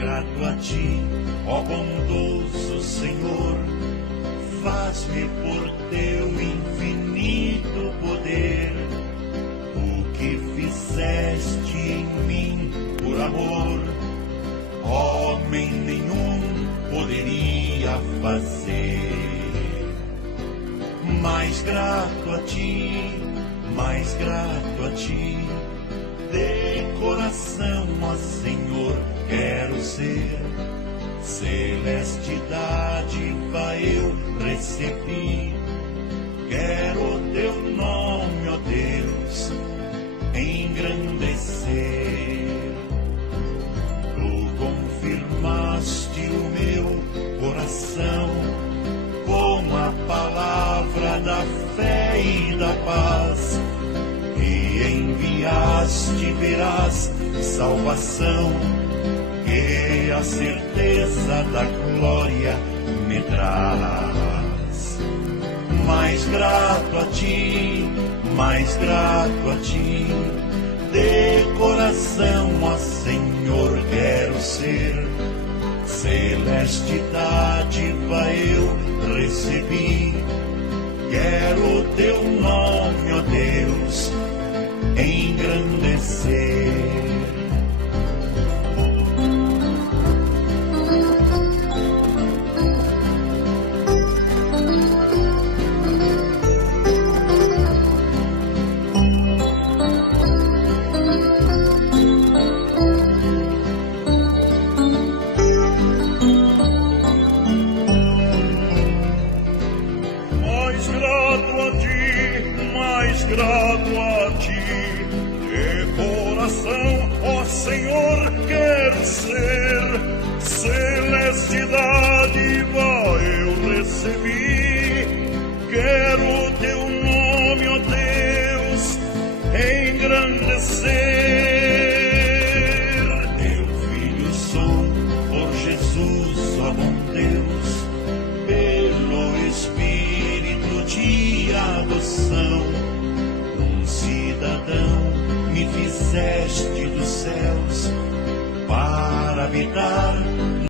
grato a ti, ó bondoso Senhor, faz-me por teu infinito poder o que fizeste em mim por amor, homem nenhum poderia fazer. Mais grato a ti, mais grato a ti, de coração, ó Senhor, quero ser. Celeste dádiva eu recebi, quero teu nome, ó Deus, engrandecer. Tu confirmaste o meu coração com a palavra da fé e da paz, e enviaste verás salvação, que a certeza da glória me traz. Mais grato a ti, mais grato a ti, de coração, ó Senhor, quero ser. Celeste dádiva eu recebi, quero teu nome, ó Deus, engrandecer. Grato a ti, de coração, ó Senhor, quero ser. Celeste dádiva eu recebi, quero teu nome, ó Deus, engrandecer. Teu filho sou, por Jesus, ó bom Deus, pelo Espírito de adoção. Cidadão me fizeste dos céus para habitar